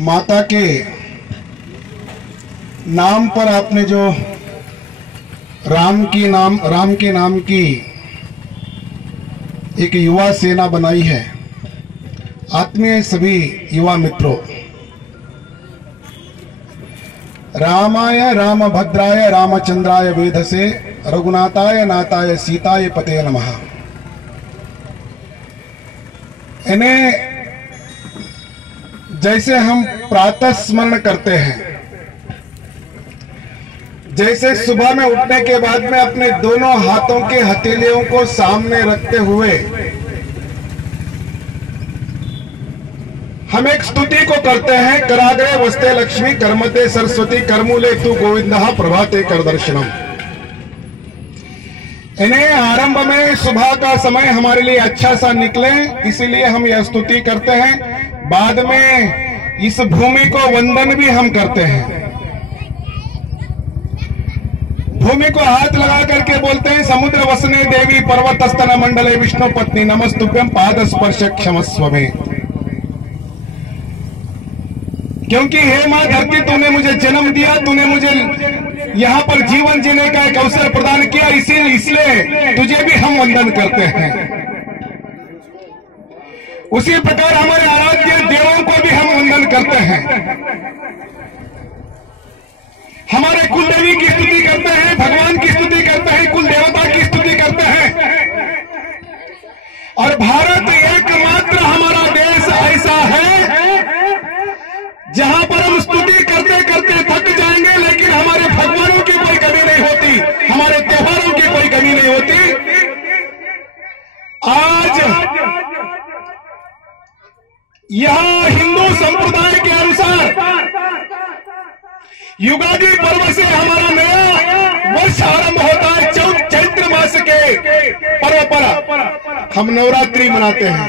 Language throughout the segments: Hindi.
माता के नाम पर आपने जो राम के नाम की एक युवा सेना बनाई है। आत्मीय सभी युवा मित्रों, रामाय रामभद्राय रामचंद्राय वेधसे रघुनाथाय नाथाय सीताय पते नमः। इन्हें जैसे हम प्रातः स्मरण करते हैं, जैसे सुबह में उठने के बाद में अपने दोनों हाथों के हथेलियों को सामने रखते हुए हम एक स्तुति को करते हैं, कराग्रे वस्ते लक्ष्मी कर्मते सरस्वती करमूले तू गोविंदः प्रभाते कर दर्शनम। इन्हें आरंभ में सुबह का समय हमारे लिए अच्छा सा निकले, इसीलिए हम यह स्तुति करते हैं। बाद में इस भूमि को वंदन भी हम करते हैं। भूमि को हाथ लगा करके बोलते हैं, समुद्र वसने देवी पर्वत स्तन मंडले विष्णु पत्नी नमस्तुभ्यं पाद स्पर्श क्षमस्व में। क्योंकि हे मां धरती, तूने मुझे जन्म दिया, तूने मुझे यहाँ पर जीवन जीने का एक अवसर प्रदान किया, इसलिए तुझे भी हम वंदन करते हैं। उसी प्रकार हमारे आराध्य देवों को भी हम वंदन करते हैं। हमारे कुल देवी की स्तुति करते हैं, भगवान की स्तुति करते हैं, कुल देवता की स्तुति करते हैं। और भारत एकमात्र हमारा देश ऐसा है जहां पर हम स्तुति करते करते थक जाएंगे, लेकिन हमारे भगवानों की कोई कमी नहीं होती, हमारे त्योहारों की कोई कमी नहीं होती। आज यहां हिंदू संप्रदाय के अनुसार युगादि पर्व से हमारा नया वर्ष आरंभ होता है। चैत्र मास के पर्व पर हम नवरात्रि मनाते हैं।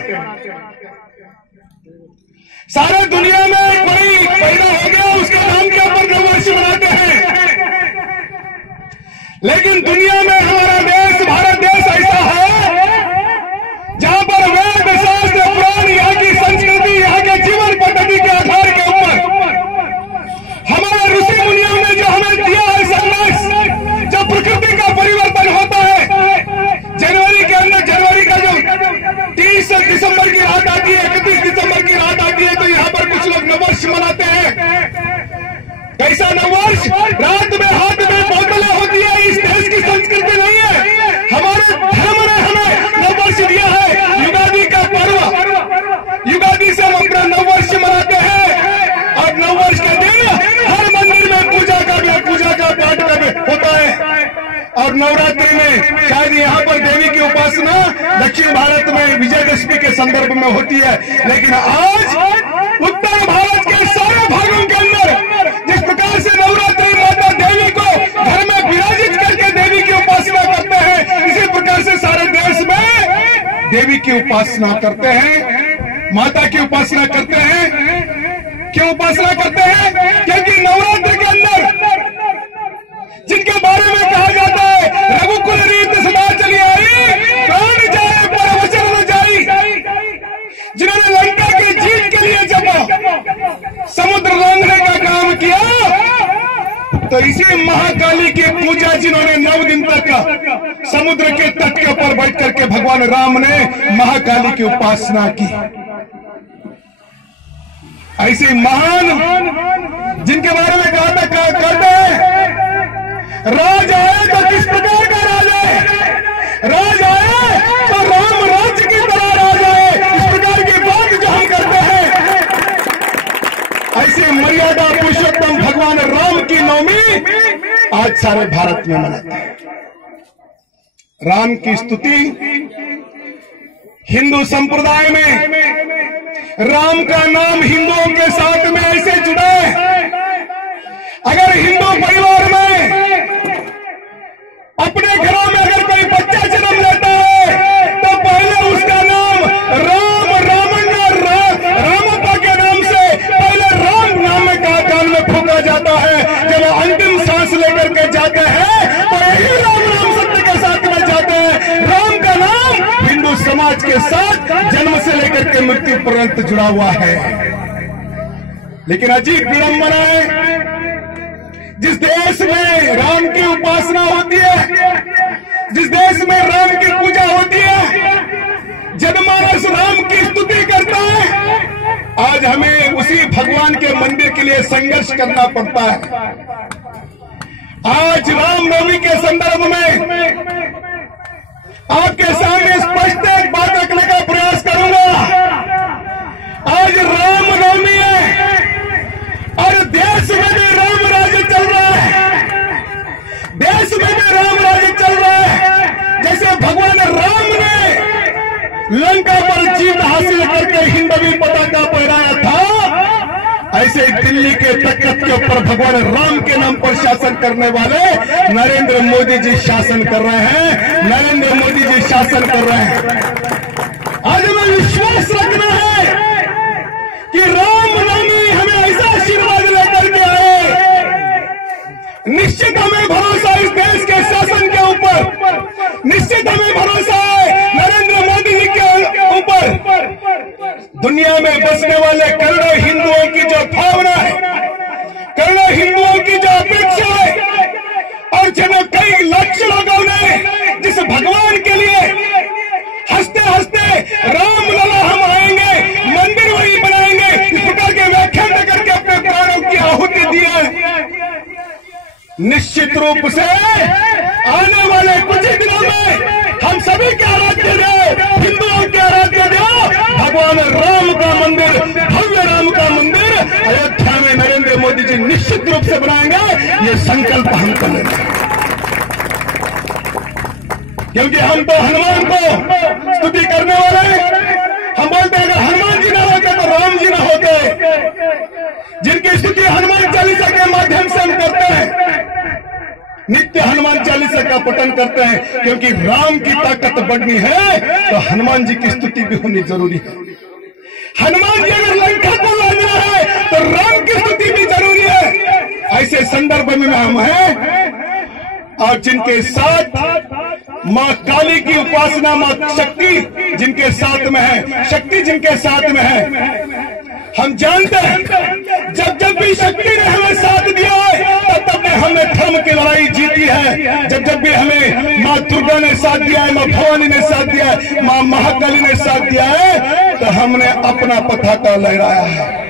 सारे दुनिया में कोई पैदा हो गया, उसके नाम के ऊपर नववर्ष मनाते हैं, लेकिन दुनिया में हमारा देश भारत देश ऐसा है जहां पर वेद शास्त्र पुराण, यहाँ की संस्कृति, यहाँ के जीवन पद्धति के आधार के ऊपर हमारे ऋषि मुनियों ने जो हमें दिया है संदेश, जो प्रकृति का परिवर्तन होता है। जनवरी के अंदर जनवरी का जो 30 दिसंबर की रात आती है, 31 दिसंबर की रात आती है, तो यहाँ पर कुछ लोग नववर्ष मनाते हैं। कैसा नववर्ष? रात में हाथ में बोतलें होती है। इस देश की संस्कृति नहीं है, हमारे धर्म ने हमें नववर्ष दिया है। युगादि का पर्व, युगादि से हम अपना नववर्ष मनाते हैं। और नववर्ष के दिन हर मंदिर में पूजा का पाठ होता है। और नवरात्रि में शायद यहाँ पर देवी की उपासना दक्षिण भारत में विजयदशमी के संदर्भ में होती है, लेकिन आज उत्तर भारत के सारे भागों के अंदर जिस प्रकार से नवरात्रि माता देवी को घर में विराजित करके देवी की उपासना करते हैं, इसी प्रकार से सारे देश में देवी की उपासना करते हैं, माता की उपासना करते हैं। क्यों उपासना करते हैं? क्योंकि नवरात्र के अंदर जिनके बारे में कहा जाता है, रघुकुल रीत सदा चली आई, प्राण जाए पर वचन न जाई। जिन्होंने लंका की जीत के लिए जब समुद्र लांघने का काम किया, तो इसी महाकाली की पूजा जिन्होंने 9 दिन तक समुद्र के तट के ऊपर बैठ करके भगवान राम ने महाकाली की उपासना की। ऐसे महान जिनके बारे में कहते हैं, राज आए तो किस प्रकार का राज आए, राज आए तो राम राज्य की तरह राज आए, इस प्रकार की बात जो हम करते हैं। ऐसे मर्यादा पुरुषोत्तम भगवान राम की नवमी आज सारे भारत में मनाते हैं। राम की स्तुति हिंदू संप्रदाय में, राम का नाम हिंदुओं के साथ में ऐसे जुड़ा है। अगर हिंदू परिवार में अपने घरों में अगर कोई बच्चा जन्म लेता है, तो पहले उसका नाम राम रामप्पा के नाम से पहले राम नाम का कान में फूंका जाता है। जब वो अंतिम सांस लेकर के जाते हैं, तो यही राम सत्य के साथ में जाते हैं। राम का नाम हिंदू समाज के साथ जन्म से लेकर के मृत्यु पर्यंत जुड़ा हुआ है। लेकिन अजीब विडंबना है, जिस देश में राम की उपासना होती है, जिस देश में राम की पूजा होती है, जनमानस राम की स्तुति करता है, आज हमें उसी भगवान के मंदिर के लिए संघर्ष करना पड़ता है। आज रामनवमी के संदर्भ में आपके सामने स्पष्ट एक बात रखने का प्रयास करूंगा। आज रामनवमी है और देश में भी राम राज्य चल रहा है, देश में भी राम राज्य चल रहा है। जैसे भगवान राम ने लंका पर जीत हासिल करके हिंदवी पताका फहराया था, ऐसे दिल्ली के तख्त के ऊपर भगवान राम के नाम पर शासन करने वाले नरेंद्र मोदी जी शासन कर रहे हैं, नरेंद्र मोदी जी शासन कर रहे हैं। आज हमें विश्वास रखना है कि रामनवमी हमें ऐसा आशीर्वाद लेकर के आए। निश्चित हमें भरोसा इस देश के शासन के ऊपर, निश्चित हमें भरोसा है नरेंद्र मोदी जी के ऊपर। दुनिया में बसने वाले करोड़ों हिंदुओं की जो भावना है, करोड़ों हिंदुओं की जो अपेक्षा है, और जब कई लाख लोगों ने जिस भगवान के लिए हंसते हंसते राम लला हम आएंगे, मंदिर वही बनाएंगे, इस प्रकार के व्याख्यान करके अपने प्राणों की आहुति दी है। निश्चित रूप से आने वाले कुछ ही दिनों में हम सभी के आराध्य देव, हिंदुओं के आराध्य देव भगवान राम का मंदिर, भव्य राम का मंदिर अयोध्या में नरेंद्र मोदी जी निश्चित रूप से बनाएंगे। ये संकल्प हम कर लेंगे, क्योंकि हम तो हनुमान को स्तुति करने वाले हैं। हम बोलते हैं अगर हनुमान जी ना होते तो राम जी ना होते, जिनकी स्तुति हनुमान चालीसा के माध्यम से हम करते हैं। नित्य हनुमान चालीसा का पठन करते हैं, क्योंकि राम की ताकत बढ़नी है तो हनुमान जी की स्तुति भी होनी जरूरी है। हनुमान जी अगर लंका को लाना है तो राम की स्तुति भी जरूरी है। ऐसे संदर्भ में हम हैं और जिनके साथ मां काली की उपासना, मां शक्ति जिनके साथ में है, शक्ति जिनके साथ में है, हम जानते हैं जब जब भी शक्ति ने हमें साथ दिया है तब तब हमने धर्म की लड़ाई जीती है। जब जब भी हमें मां दुर्गा ने साथ दिया है, मां भवानी ने साथ दिया है, मां महाकाली ने साथ दिया है, तो हमने अपना पताका लहराया है।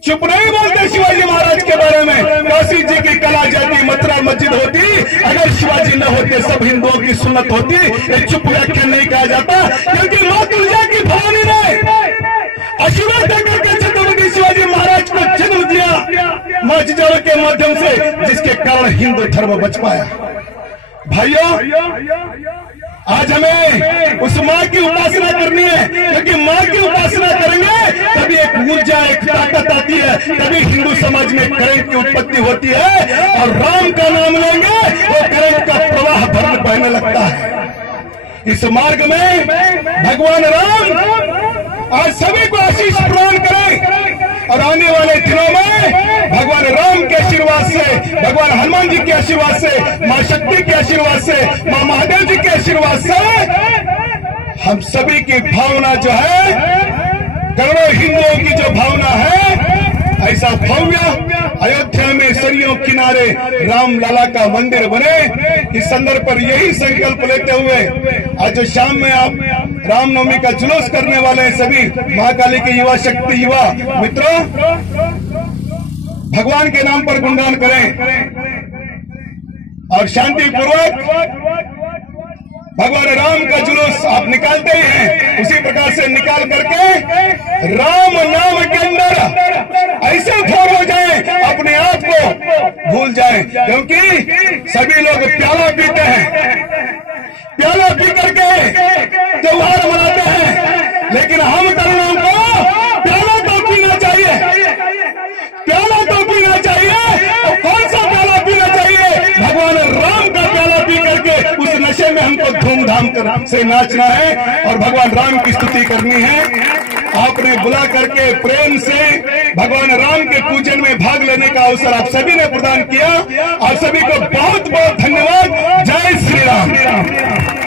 चुप नहीं बोलते शिवाजी महाराज के बारे में। काशी जी की कला जाती, मथुरा मस्जिद होती, अगर शिवाजी न होते सब हिंदुओं की सुन्नत होती। ये चुप व्याख्या नहीं कहा जाता, क्योंकि मां दुर्गा की भवानी ने आशीर्वाद देकर के छत्रपति शिवाजी महाराज को जन्म दिया मां जिजाऊ के माध्यम से, जिसके कारण हिंदू धर्म बच पाया। भाइयों, आज हमें उस मां की उपासना करनी है, क्योंकि मां की उपासना करेंगे तभी एक ऊर्जा, एक ताकत आती है, तभी हिंदू समाज में करंट की उत्पत्ति होती है और राम का नाम लेंगे वो करंट का प्रवाह भरन बहने लगता है। इस मार्ग में भगवान राम आज सभी को आशीष प्रदान करें और आने वाले दिनों में भगवान राम के आशीर्वाद से, भगवान हनुमान जी के आशीर्वाद से, मां शक्ति के आशीर्वाद से, मां महादेव जी के आशीर्वाद से हम सभी की भावना जो है, करोड़ों हिंदुओं की जो भावना है, ऐसा भव्य अयोध्या में सरयू किनारे राम लला का मंदिर बने। इस संदर्भ पर यही संकल्प लेते हुए आज जो शाम में आप रामनवमी का जुलूस करने वाले हैं, सभी महाकाली के युवा शक्ति युवा मित्रों, भगवान के नाम पर गुणगान करें और शांतिपूर्वक भगवान राम का जुलूस आप निकालते ही हैं, उसी प्रकार से निकाल करके राम नाम के अंदर ऐसे भोर हो जाए, अपने आप को भूल जाए। क्योंकि सभी लोग प्याला पीते हैं, प्याला पी करके त्योहार मनाते हैं, लेकिन हम तरुणों को प्याला तो पीना चाहिए, प्याला तो पीना चाहिए। और कौन सा प्याला पीना चाहिए? भगवान राम का प्याला पी करके उस नशे में हमको धूमधाम से नाचना है और भगवान राम की स्तुति करनी है। आपने बुला करके प्रेम से भगवान राम के पूजन में भाग लेने का अवसर आप सभी ने प्रदान किया। आप सभी को बहुत बहुत धन्यवाद। जय श्री राम।